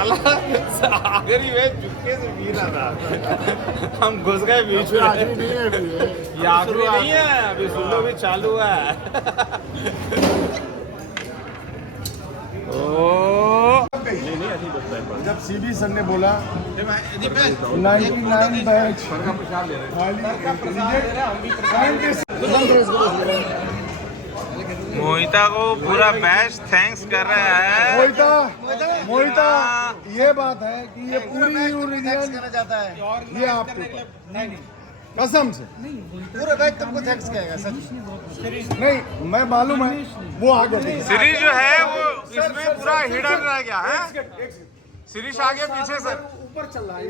साला आखिरी में चुपके से पी रहा था। हम घुस गए बीच में। आखिरी नहीं है अभी ये। ये आखिरी नहीं है, अभी सुनो भी चालू है। ओ जब सीबी सर ने बोला 99 बैच मोहिता को पूरा बैच थैंक्स कर रहा है। मोहिता ये बात है कि ये पूरी यूनियन जाता है ये आपके कसम से पूरा बैच तुमको थैंक्स कहेगा सर। नहीं, मैं मालूम है वो आगे सीरीज जो है वो इसमें पूरा हिडन रह गया है। सीरीज आगे पीछे सर ऊपर चल रहा है।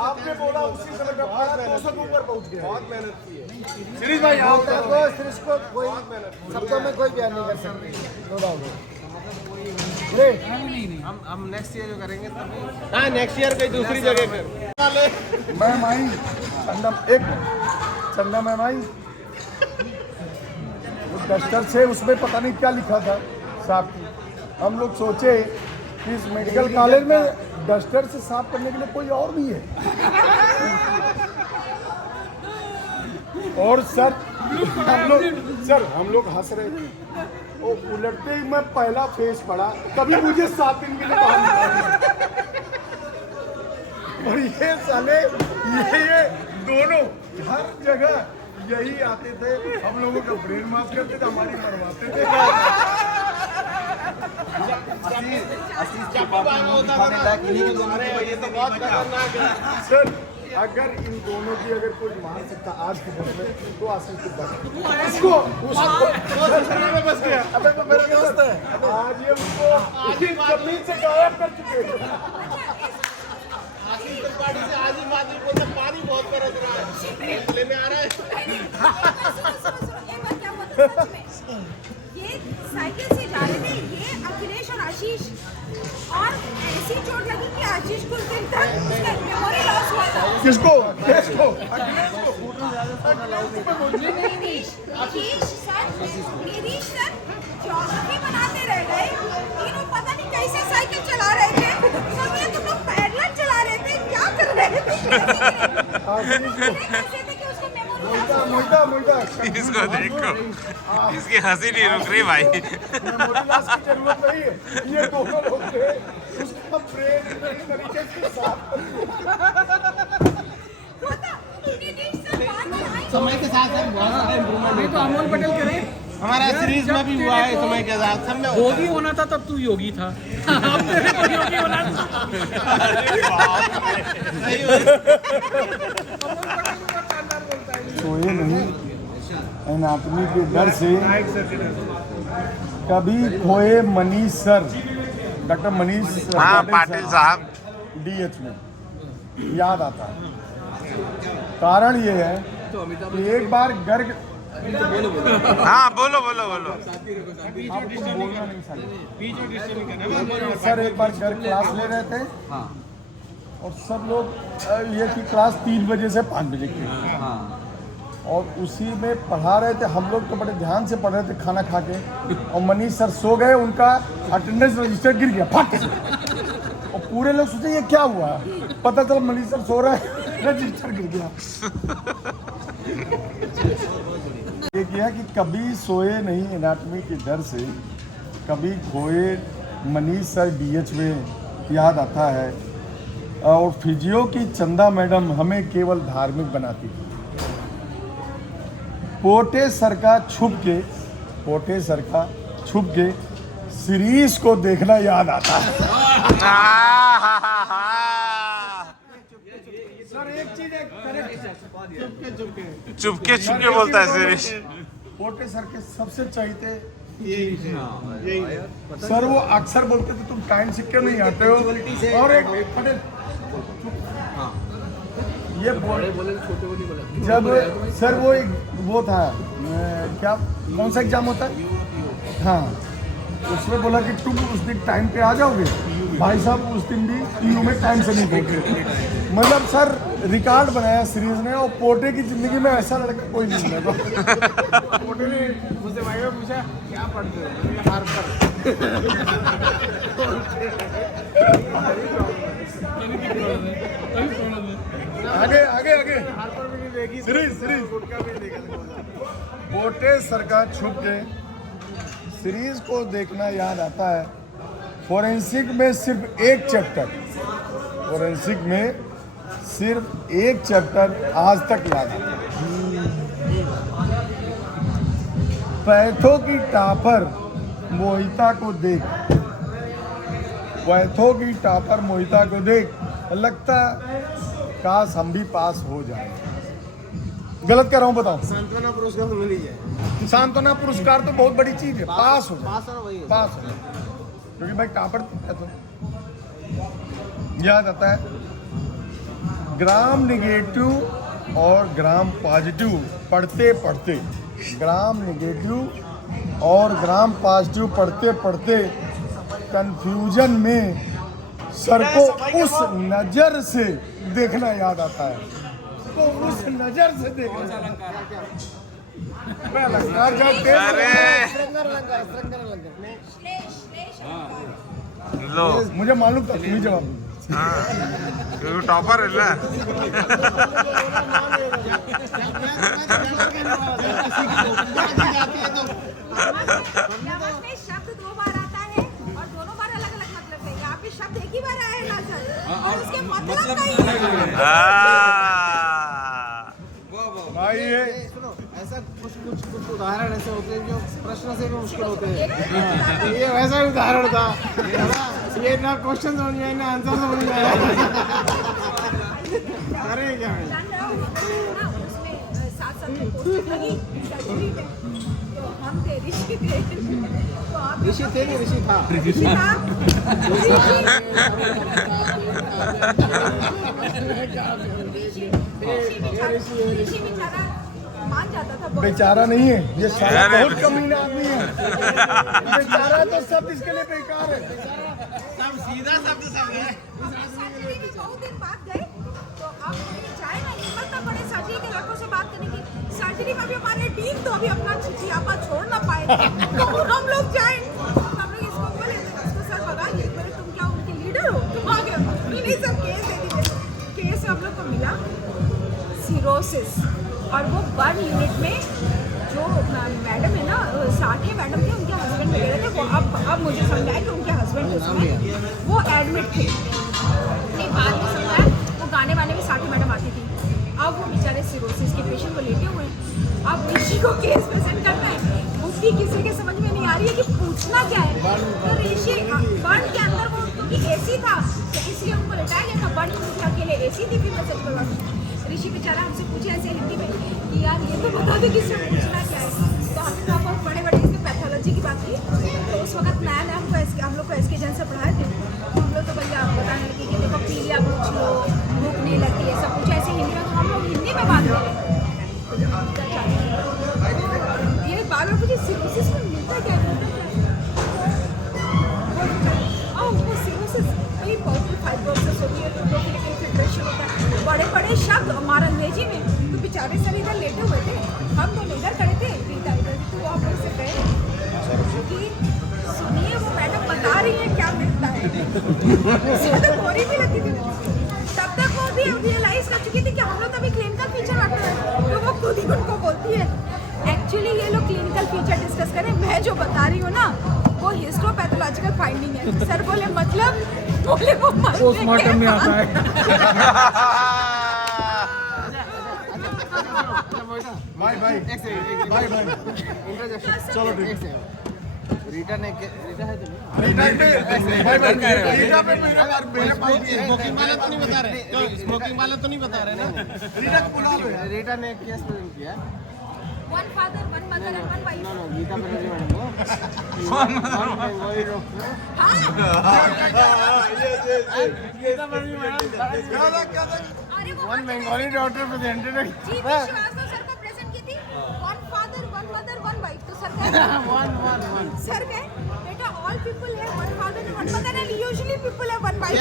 आपने बोला उसी समय में 200 के ऊपर पहुंच गया। बहुत मेहनत की है सीरीज भाई। आप सीरीज को कोई शब्दों में कोई बयान नहीं कर सकते। No doubt. हम नेक्स्ट ईयर जो करेंगे तभी। हाँ, नेक्स्ट ईयर कोई दूसरी जगह पे। मैम आई चंदा, एक चंदा मैम आई, उस डस्टर से उसमें पता नहीं क्या लिखा था साहब की। हम लोग सोचे कि इस मेडिकल कॉलेज में डस्टर से साफ करने के लिए कोई और भी है। और सर हम लोग हंस रहे थे। वो उलटते ही मैं पहला फेस पड़ा, तभी मुझे 7 दिन के लिए बाहर निकाला। और ये साले ये दोनों हर जगह यही आते थे, हम लोगों का ब्रेन वॉश करते थे, हमारी मरवाते थे। सर अगर इन दोनों की अगर कोई मार सकता आज के दिन में तो आशीष को उसको बस गया। अबे तो मेरा दोस्त है, आज ये उसको जमीन से गायब कर चुके हैं। पार्टी से आज ही बात नहीं बोलते, पानी बहुत बरस रहा है, लेने आ रहा है। ये साइकिल से जा रहे थे, ये अखिलेश और आशीष, और ऐसी चोट लगी कि आशीष कुछ दिन तक उसका मेमोरी लॉस हुआ था। किसको? आशीष सर, नीतीश सर ज्योग्राफी बनाते रह गए। तीनों पता नहीं कैसे साइकिल चला रहे थे। सब ये तुम लोग पैडल चला रहे थे, क्या कर रहे थे? कैसे थे कि उसको मेमोरी मोहिता इसको देखो, इसकी हंसी नहीं रुक रही भाई। मेमोरी लॉस की जरूरत नहीं है, ये दोनों लोग थे उसका ब्रेन तरीके से साफ। समय के साथ बहुत सारे इम्प्रूवमेंट तो अमोल पटेल करें हमारा सीरीज में भी हुआ है। समय के साथ सब में योगी होना था तब तू योगी था। अब तेरे को योगी होना था। सोए नहीं एनाटॉमी के डर से कभी खोए मनीष सर, डॉक्टर मनीष हाँ पाटिल साहब DH में याद आता है। कारण ये है कि एक बार गर्ग हाँ बोलो बोलो आपको बोलना नहीं चाहिए। सर एक बार गर्ग क्लास ले रहे थे और सब लोग ये कि क्लास 3 बजे से 5 बजे की, और उसी में पढ़ा रहे थे। हम लोग तो बड़े ध्यान से पढ़ रहे थे खाना खा के, और मनीष सर सो गए, उनका अटेंडेंस रजिस्टर गिर गया फट से। और पूरे लोग सोचे ये क्या हुआ, पता चला मनीष सर सो रहे हैं, रजिस्टर गिर गया। ये किया कि कभी सोए नहीं एनाटॉमी के डर से, कभी खोए मनीष सर DH में याद आता है। और फिजियो की चंदा मैडम हमें केवल धार्मिक बनाती थी। पोटे सर का छुप के सीरीज को देखना याद आता है। सर एक चीज चुपके बोलता है सीरीज। पोटे सर के सबसे चाहते सर, वो अक्सर बोलते थे तुम टाइम से क्यों नहीं आते हो, और एक ये जब सर वो एक वो था क्या, कौन सा एग्जाम होता है, हाँ उसमें बोला कि तुम उस दिन टाइम पे आ जाओगे। भाई साहब उस दिन भी PU में टाइम से नहीं पहुंचे। मतलब सर रिकॉर्ड बनाया सीरीज ने, और पोटे की जिंदगी में ऐसा लड़का कोई नहीं मिला। पोटे ने मुझसे भाई पूछा क्या पढ़ते हो, हार पर आगे आगे आगे सीरीज बोटे सरकार छुप गए। सीरीज को देखना याद आता है फोरेंसिक में सिर्फ एक चैप्टर आज तक याद आता है। पैथो की टॉपर मोहिता को देख लगता काश हम भी पास हो जाए। गलत कर रहा हूँ बताओ। सांत्वना पुरस्कार तो मिल ही जाए। सांत्वना पुरस्कार तो बहुत बड़ी चीज है, पास हो पास है वही है। पास हो क्योंकि भाई टॉपर तो याद आता है। ग्राम निगेटिव और ग्राम पॉजिटिव पढ़ते पढ़ते कंफ्यूजन में सर को उस नजर से देखना याद आता है। तो उस नजर से देखना मैं अलंकार जाते लो मुझे मालूम था तुम्हें जवाब दो। क्योंकि टॉपर है ना। यहाँ पे शब्द 2 बार आता है और दोनों बार अलग-अलग मतलब है। यहाँ पे शब्द एक ही बार आया है ना सर, और उसके मतलब नहीं है। भाई ये सुनो, ऐसा कुछ उदाहरण ऐसे होते हैं जो प्रश्न से भी मुश्किल होते हैं। ये वैसा ही उदाहरण था, ये ना क्वेश्चन समझ में आया ना आंसर समझ में आया। अरे क्या है? जान रहे हो ना, उसमें साथ में पोस्टर लगी सर्जरी में, तो हम थे ऋषि थे, तो आप ऋषि थे नहीं, ऋषि था। ऋषि था, ऋषि बेचारा मान जाता था बहुत। बेचारा नहीं है, ये सारा बहुत कमीना आदमी है। बेचारा तो सब इसके लिए बेकार है। सब सीधा शब्द सब है। सर्जरी में बहुत दिन बाद गए, तो अब चाहे ना हिम्मत ना पड़े सर्जरी के लड़कों से बात करने की। सर्जरी में भी हमारे टीम तो अभी अपना चिचियापा छोड़ ना पाए, तो हम लोग जाए, हम लोग इसको बोले, इसको सर भगा दिए, बोले तुम क्या उनके लीडर हो, तुम आ गए। नहीं सब केस दे दीजिए। केस हम लोग को मिला सिरोसिस, और वो बर्न यूनिट में जो मैडम है ना, साठे मैडम थे, उनके हस्बैंड वगैरह थे। वो अब मुझे समझाया कि उनके हस्बैंड वो एडमिट थे। नहीं बाद में समझाया वो गाने वाने में साठे मैडम आती थी। अब वो बेचारे सिरोसिस के पेशेंट को लेटे हुए हैं। अब ऋषि को केस प्रेजेंट करना है, उसकी किसी के समझ में नहीं आ रही है कि पूछना क्या है। तो ऋषि बर्न के अंदर वो क्योंकि एसी था, तो इसलिए उनको लेटाया गया था। बर्न यूनिट के अकेले एसी थी, फिर मैं सच करवा। ऋषि बेचारा हमसे पूछे ऐसे हिंदी में कि यार ये तो बता दो कि इससे पूछना क्या है। तो हमने तो बहुत बड़े इसमें पैथोलॉजी की बात की। तो उस वक्त नया हम लोग को एस के जैन से पढ़ाए थे, तो हम लोग तो भैया बताने लगे कि देखो पीलिया पूछ लो, भूख नहीं लगती है, सब कुछ ऐसे हिंदी में। तो हम लोग हिंदी में बात करें। ये बार बार मुझे सिरोसिस में मिलता क्या है? वो सिरोसिस वही पॉजिटिव फाइब्रोसिस होती है, प्रोफिलिक इन्फिल्ट्रेशन होता है, बड़े शब्द हमारा अंग्रेजी में। तो बेचारे सर इधर लेटे हुए थे, हम दोनों इधर खड़े थे, इधर। तो आप लोग से कहे कि सुनिए वो मैडम बता रही है क्या मिलता है। तो बोरी भी लगती थी। तब तक वो भी रियलाइज कर चुकी थी कि हम लोग तो अभी क्लिनिकल फीचर रख रहे हैं। तो वो खुद ही उनको बोलती है एक्चुअली ये लोग क्लिनिकल फीचर डिस्कस करें, मैं जो बता रही हूँ ना वो हिस्टोपैथोलॉजिकल फाइंडिंग है। सर बोले मतलब, बोले वो पोस्टमार्टम में आता है। भाई चलो ठीक है। रीटा है तो स्मोकिंग वाला तो नहीं बता रहे, स्मोकिंग वाला तो नहीं बता रहे ना। रीटा ने केस प्रेजेंट किया। One father, one mother and one wife. No Geeta Banerjee madam को गीता बनर्जी मैडम अरे वो one Bengali doctor presented. Ji Srivastava sir को प्रेजेंट की थी। One father, one mother, one wife. तो सर कहे सर कहे बेटा ऑल पीपल है one father and one mother and usually people है one wife.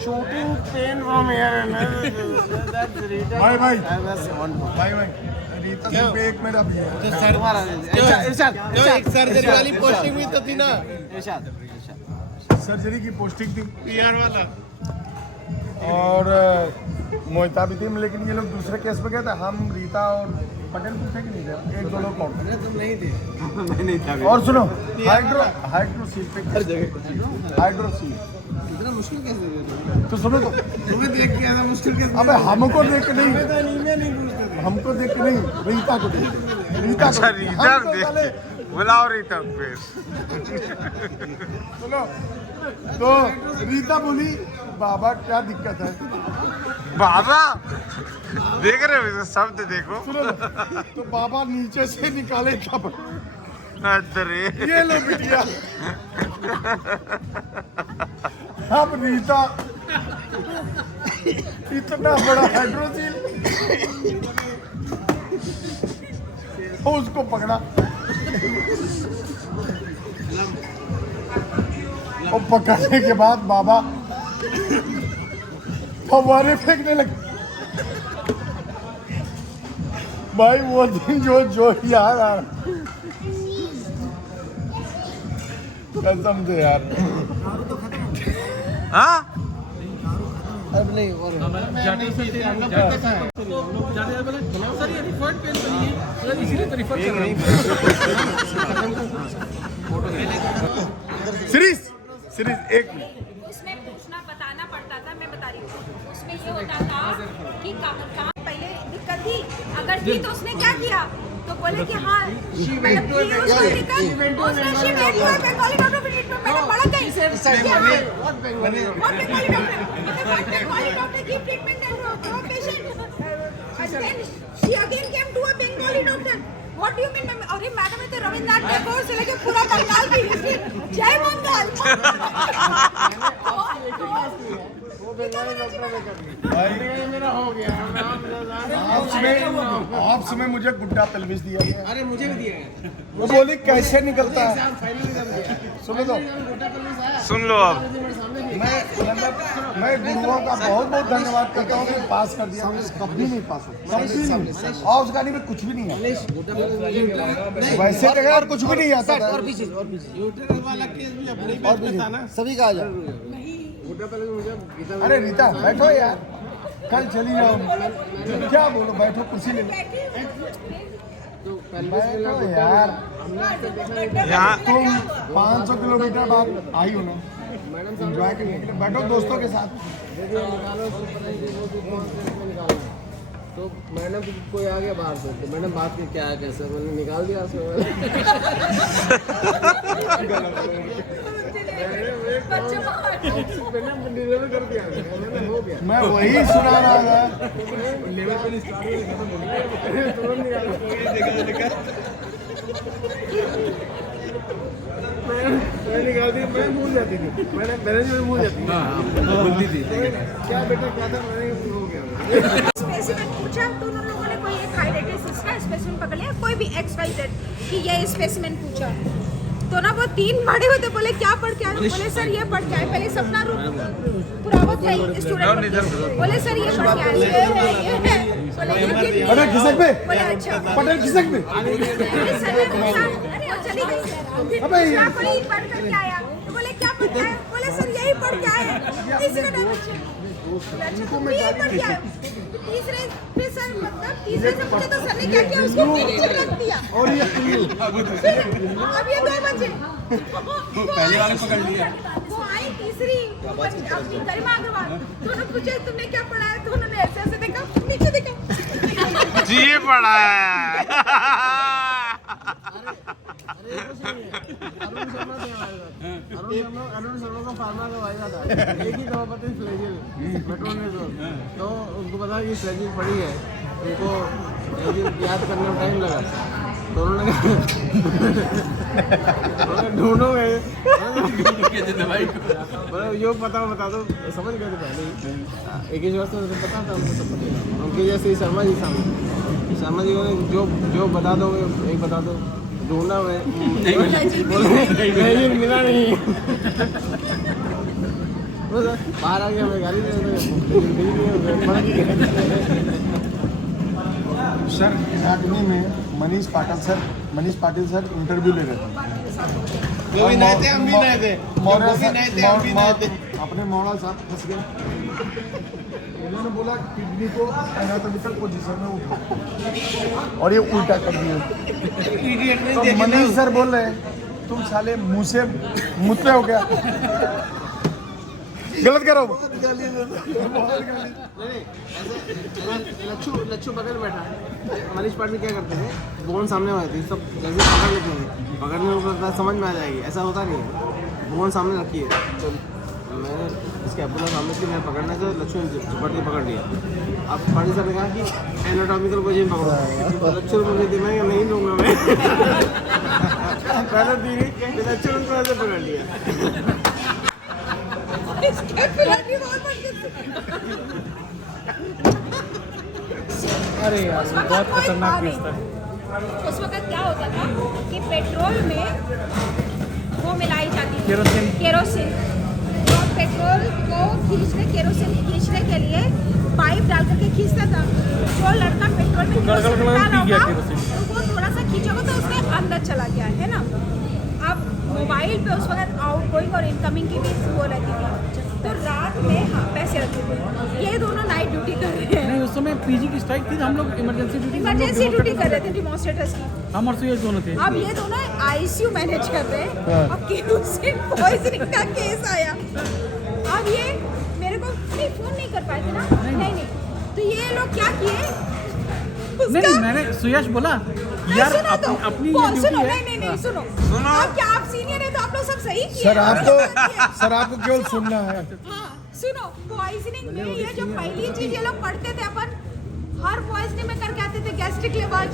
shooting pain from here and भाई तस्वीर पे एक मेरा भी है। जो एक सर्जरी वाली पोस्टिंग भी तो थी ना, सर्जरी की पोस्टिंग थी पीआर वाला। और मोहिता भी थी, लेकिन ये लोग दूसरे केस पे गए थे। हम रीता और पटेल भी थे कि नहीं थे, एक दो लोग कौन थे? तुम नहीं थे। और सुनो, हाइड्रोसील पे हाइड्रोसील इतना मुश्किल कैसे दे दिया? तो सुनो तो, तुम्हें देख के ऐसा मुश्किल कैसे? अबे हमको देख के नहीं, नहीं पूछते थे। हमको देख के नहीं, रीता को देख, रीता को अच्छा देख। रीता हम तो देख साले, बुलाओ रीता फिर। सुनो तो रीता बोली बाबा क्या दिक्कत है? बाबा देख रहे हो इसे शब्द देखो। सुनो तो बाबा नीचे से निकाले कपड़ा, अरे ये लो बिटिया। अब रीता इतना बड़ा हाइड्रोसील उसको पकड़ा और पकड़ने के बाद बाबा फव्वारे फेंकने लगे। भाई वो दिन जो याद आ रहा, कसम से यार। हाँ अब नहीं और जाने से बोले सर ये रिफर्ड पेन बनी है, मतलब इसीलिए तो रिफर कर रहा हूँ। सीरीज एक मिनट, उसमें पूछना बताना पड़ता था, मैं बता रही हूँ। उसमें ये होता था कि काम पहले दिक्कत थी, अगर थी तो उसने क्या किया, तो बोले कि हाँ मतलब थी उसको दिक्कत, उसने she went to a Bengali doctor for treatment, मैंने पढ़ा कहीं से what Bengali doctor, मतलब what Bengali doctor give treatment and to a patient, and then she again came to a Bengali doctor. What do you mean? अरे madam ये तो रविंद्रनाथ टैगोर से लेके पूरा बंगाल की हिस्ट्री, जय बंगाल। मेरा हो गया। ऑप्स में मुझे गुड्डा पेल्विस दिया गया। अरे मुझे भी दिया है। वो बोली कैसे निकलता है? फाइनल एग्जाम दिया। सुनो तो, सुन लो अब। मैं गुरुओं का बहुत बहुत धन्यवाद करता हूँ कि पास कर दिया। कभी नहीं पास कभी नहीं, ऑप्स गाड़ी में कुछ भी नहीं है, वैसे जगह और कुछ भी नहीं आता। और भी चीज यूट्यूब वाला केस भी अपने ही बेच पे था ना, सभी का आ जाओ। अरे रीता बैठो यार, कल चली जाओ, क्या बोलो, बैठो कुर्सी ले लो। बैठो यार, यहाँ तुम 500 किलोमीटर बाद आई हो ना एंजॉय करने के लिए, बैठो दोस्तों के साथ। तो मैडम कोई आ गया बाहर से, तो मैडम बात की क्या है कैसे, मैंने निकाल दिया उसको। डिलीवर कर दिया मैंने, हो गया। मैं वही सुना रहा था। मैं निकाल दी, मैं भूल जाती थी, मैंने बैलेंस में भूल जाती थी, भूलती थी। क्या बेटा क्या था, मैंने हो गया। स्पेसिमेन पूछा तो उन लोगों ने कोई एक हाइड्रेटेड फिश का स्पेसिमेन पकड़ लिया, कोई भी XYZ कि ये स्पेसिमेन पूछा तो ना वो 3 बड़े हुए थे, बोले क्या पढ़ के आए, बोले सर ये पढ़ के आए, पहले सपना रूप पुरावत है स्टूडेंट, बोले सर ये पढ़ के आए, ये है बोले पटेल खिसक पे, बोले अच्छा पटेल खिसक पे। अरे चली गई, अबे क्या कोई पढ़ कर के आया, तो बोले क्या पढ़ के आए, बोले सर यही पढ़ के आए, तीसरे टाइम अच्छा तुम भी यही पढ़ के आए, तीसरे फिर सर मतलब तीसरे से पूछे तो सर ने क्या किया, उसको टीचर रख दिया। और ये अब ये 2 बजे पहले वाले पकड़ लिया, वो आई तीसरी अपनी गरिमा अग्रवाल, दोनों पूछे तुमने क्या पढ़ा है, तो उन्होंने ऐसे ऐसे देखा, नीचे देखा, जी पड़ा है। अरुण शर्मा को फार्मा का वायदा था, एक ही दवा पता है फ्लैजिल मेट्रोनिडोल, तो उनको पता कि फ्लैजिल पड़ी है, उनको फ्लैजिल याद करने में टाइम लगा, तो उन्होंने ढूंढो गए, बोले यो बता दो, समझ गए थे पहले ही, 21 वर्ष से पता था उनको, सब पता था उनके जैसे शर्मा जी सामने, शर्मा जी को जो बता दो एक बता दो, ढूंढा मैं मिला नहीं, बाहर आ गया, मैं गाड़ी सर रागनी में मनीष पाटिल सर इंटरव्यू ले रहे थे। वो भी नए थे, हम भी नए थे। मौर्य वो भी सर नए थे, हम भी नए थे। अपने मौर्य साहब फंस गए। उन्होंने बोला किडनी को एनाटॉमिकल पोजीशन में उठाओ और ये उल्टा कर दिया। इडियट नहीं तो देखे मनीष ना। सर बोल रहे हैं तुम साले मुंह से मुतले हो गया। गलत करो। लच्छू बगल में बैठा है। मनीष पाटिल क्या करते थे, बोन सामने वाले थे, सब जैसे पकड़ लेते हैं, पकड़ने को करता है, समझ में आ जाएगी, ऐसा होता नहीं है। बोन सामने रखी है, तो मैंने इसके अब्दुल्ला सामने थी, मैं पकड़ना था, लच्छू ने झपट के पकड़ लिया। अब पाटिल सर ने कहा कि एनाटॉमिकल पोजीशन पकड़ो, तो लच्छू मुझे दिमाग में नहीं लूँगा मैं। पहले दी गई, लच्छू ने ऐसे पकड़ लिया। इसके पिलर की बहुत बढ़िया। अरे यार वो बहुत खतरनाक केस था। उस वक्त क्या होता था कि पेट्रोल में वो मिलाई जाती थी केरोसिन। तो पेट्रोल को केरोसिन खींचने के लिए पाइप डाल करके खींचता था। जो लड़का पेट्रोल में केरोसिन डाला होगा तो वो थोड़ा सा खींचोगा तो उसके अंदर चला गया है ना। अब मोबाइल पे उस वक्त आउटगोइंग और इनकमिंग की भी वो रहती थी, तो रात में हाँ पैसे रखते थे। ये दोनों नाइट ड्यूटी कर रहे हैं। नहीं उस समय पीजी की स्ट्राइक थी, हम लोग इमरजेंसी ड्यूटी कर रहे थे डेमोन्स्ट्रेटर्स की। हम और सुयश दोनों थे। अब ये दोनों आईसीयू मैनेज कर रहे हैं। अब केरोसिन पॉइजनिंग का केस आया। अब ये मेरे को नहीं फोन नहीं कर पाए थे ना। नहीं तो ये लोग क्या किए, नहीं मैंने सुयश बोला यार अपनी ये ड्यूटी है। नहीं सुनो आप क्या आप सीनियर है तो आप लोग सब सही किए। सर आपको केवल सुनना है। हाँ सुनो, पॉइजनिंग में ये जो पहली चीज ये लोग पढ़ते थे अपन हर पॉइजनिंग में करके आते थे, गैस्ट्रिक लेवाज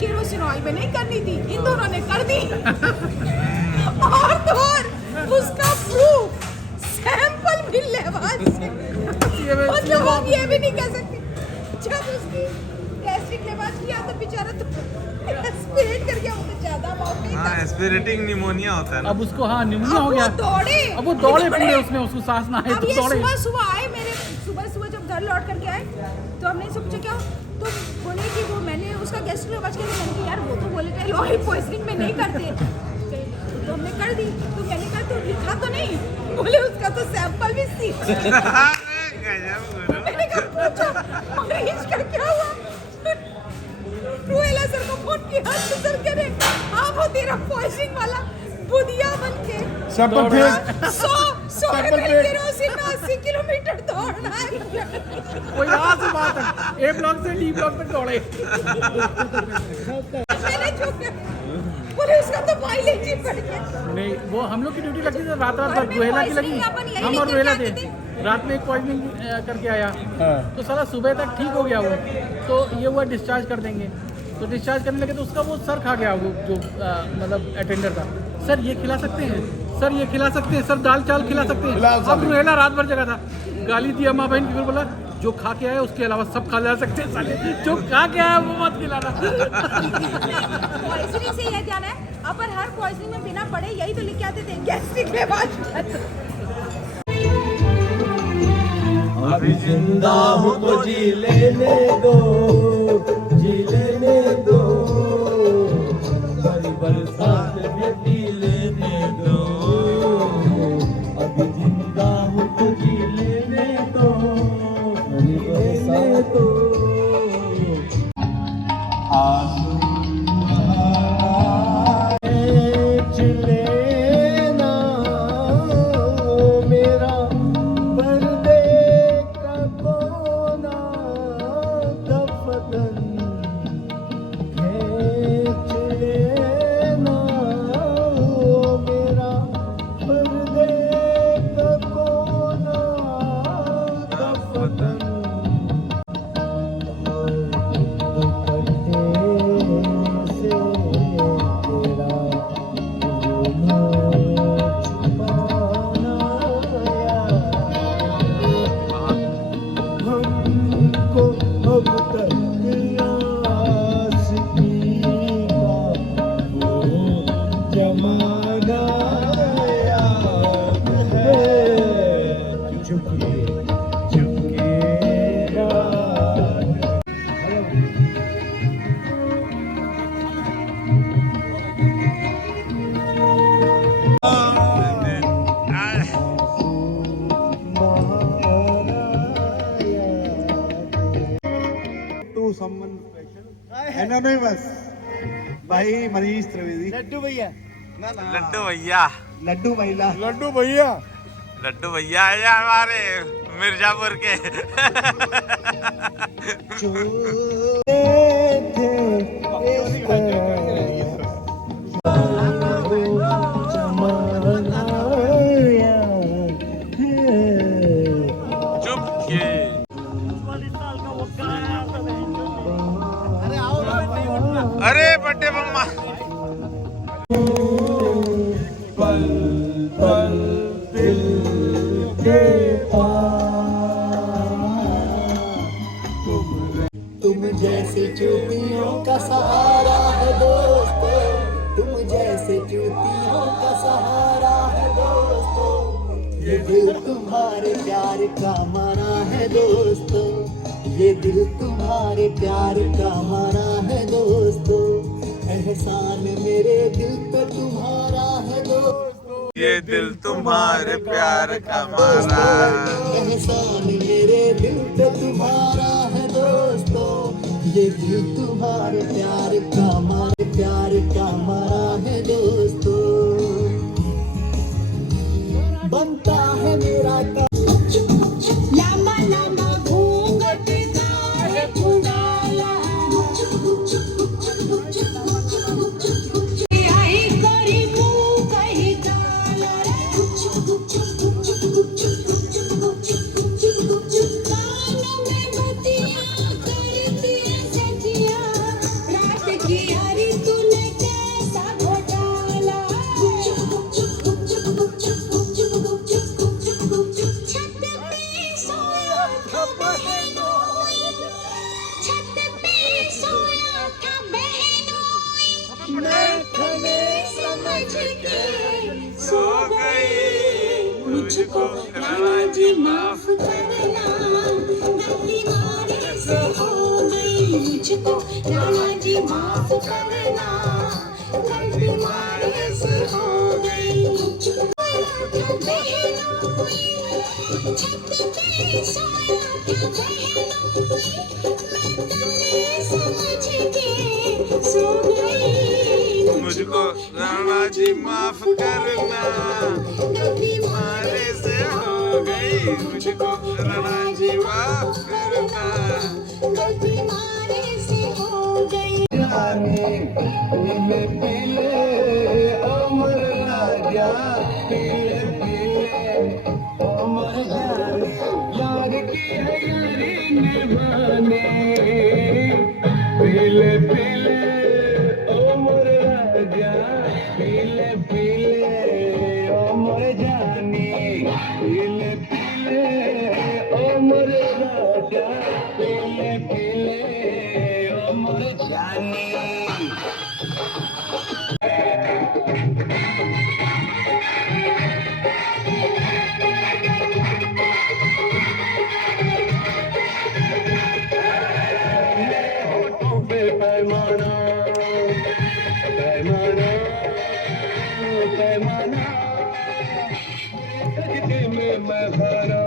केरोसिन ऑयल में नहीं करनी थी, इन दोनों ने कर दी। और तो और उसका प्रूफ सैंपल भी लेवाज से, मतलब हम ये भी नहीं कह सकते जब उसकी गैस्ट्रिक लेवाज किया तो बेचारा तो एस्पिरेट कर गया, वो तो ज्यादा अमाउंट नहीं था। एस्पिरेटिंग निमोनिया होता है ना। अब उसको हाँ निमोनिया हो गया। अब वो दौड़े पूरे उसमें, उसको सांस ना आए अब तो ये दौड़े। सुबह आए मेरे, सुबह जब घर लौट करके आए तो हमने सोचा क्या तो बोले कि वो मैंने उसका गेस्ट में बच के मैंने कहा यार वो तो बोले थे ऑयल पॉइजनिंग में नहीं करते, तो हमने कर दी। तो मैंने कहा तो लिखा तो नहीं, बोले उसका तो सैंपल भी सी। मैंने कहा पूछो मरीज का क्या हुआ। रुएला सर को फोन किया तो सर कह रहे हाँ वो तेरा पॉइजनिंग वाला बुधिया बन के सब फिर 100 केरोसिन 80 किलोमीटर दौड़ना है। कोई यहाँ से बात है, ए ब्लॉक से डी ब्लॉक तक दौड़े। मैंने जो किया बोले उसका तो माइलेज ही बढ़ गया। नहीं वो हम लोग की ड्यूटी लगती थी रात और भर, मैं रोहेला की लगी, poisoning अपन यही हम और लेके रोहेला आते थे। रात में एक पॉइजनिंग करके आया तो साला सुबह तक ठीक हो गया वो, तो ये हुआ डिस्चार्ज कर देंगे, तो डिस्चार्ज करने लगे तो उसका वो सर खा गया, वो जो मतलब अटेंडर था। सर ये खिला सकते हैं, सर ये खिला सकते हैं, सर दाल चावल खिला सकते हैं। अब रोहेला रात भर जगह था, गाली दिया माँ बहन की, फिर बोला जो खा के आया उसके अलावा सब खा जा सकते हैं, साले जो खा के आया वो मत खिलाना। पॉइजनिंग से ये जाना है अपन हर पॉइजनिंग में बिना पढ़े यही तो लिख के आते थे गैस्ट्रिक लेवाज। अभी जिंदा हूँ तो जी लेने दो, जी लेने दो, बड़ी बरसात में पी लेने दो। अभी जिंदा हूँ तो जी लेने दो, बड़ी बरसात दो। मेरा नहीं बस भाई मनीष त्रिवेदी लड्डू भैया लड्डू भैया लड्डू महिला लड्डू भैया लड्डू भैया है या हमारे मिर्जापुर के। चुप किए। अरे बड्डे मम्मा पल पल दिल के तुम जैसे चूतियों का सहारा है दोस्तों, तुम जैसे चूतियों का सहारा है दोस्तों, ये दिल तुम्हारे प्यार का माना है दोस्तों, ये दिल तुम्हारे प्यार का माना है दोस्तों, एहसान मेरे दिल पे तुम्हारा है दोस्तों, ये दिल तुम्हारे प्यार का माना। एहसान मेरे दिल पे तुम्हारा है दोस्तों, ये दिल तुम्हारे प्यार का मारा है दोस्तों, बनता है मेरा लांबा लांबा घूंघट काहे उड़ाला आई करी मुंह कहीं डाला कानों में बतिया करती सजिया रात की हरी तूने कैसा घोटाला छत पे सोया था बहनोई छत पे सोया था बहनोई मैं खने समझ के सो गई मुझको राणा जी माफ करना गलती मारे से हो गई मुझको राणा जी माफ करना गलती मारे से हो गई बहनोई छत पे सोया था बहनोई मैं तन्ने समझ के सो गई मुझको राणा जी माफ करना गलती मारे से हो गई मुझको राणा जी माफ करना। गलती मारे से हो गई पीले पीले अमर राजा पीले पीले अमर जाने यार की है यारी निभाने पीले पीले अमर राजा पीले पीले अमर जाने पीले पीले अमर राजा पीले पीले अमर जाने पैमाना पैमाना पैमाना सजदे में मैं खाना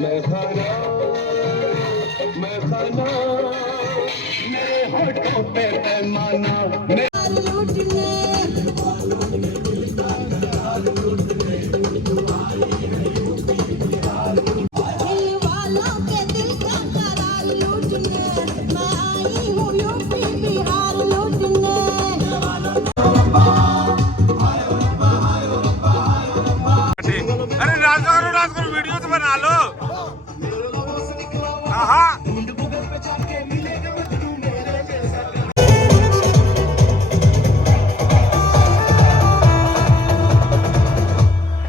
मैं खाना मैं खाना मेरे होठों पे पैमाना लूटने दिल वालों के दिल का करार लूटने मैं आई हूँ यूपी बिहार लूटने अरे रात को वीडियो तो बना लो। हाँ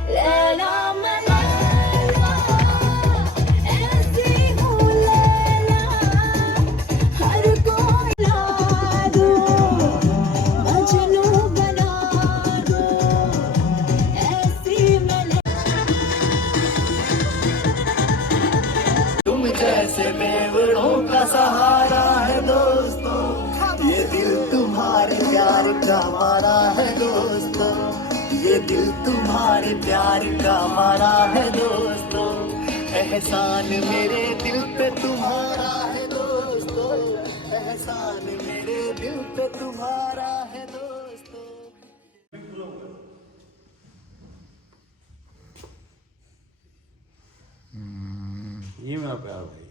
लैला मैं लैला ऐसी हूँ लैला हर कोई ला दो मजनू बना दो ऐसी मैं तुम जैसे बेवड़ों का सहारा है दोस्तों, ये दिल तुम्हारे प्यार का मारा है दोस्तों, ये दिल तुम्हारे प्यार का मारा है दोस्तों, एहसान मेरे दिल पे तुम्हारा है दोस्तों, एहसान मेरे दिल पे तुम्हारा है दोस्तों। ये मेरा प्यार भाई।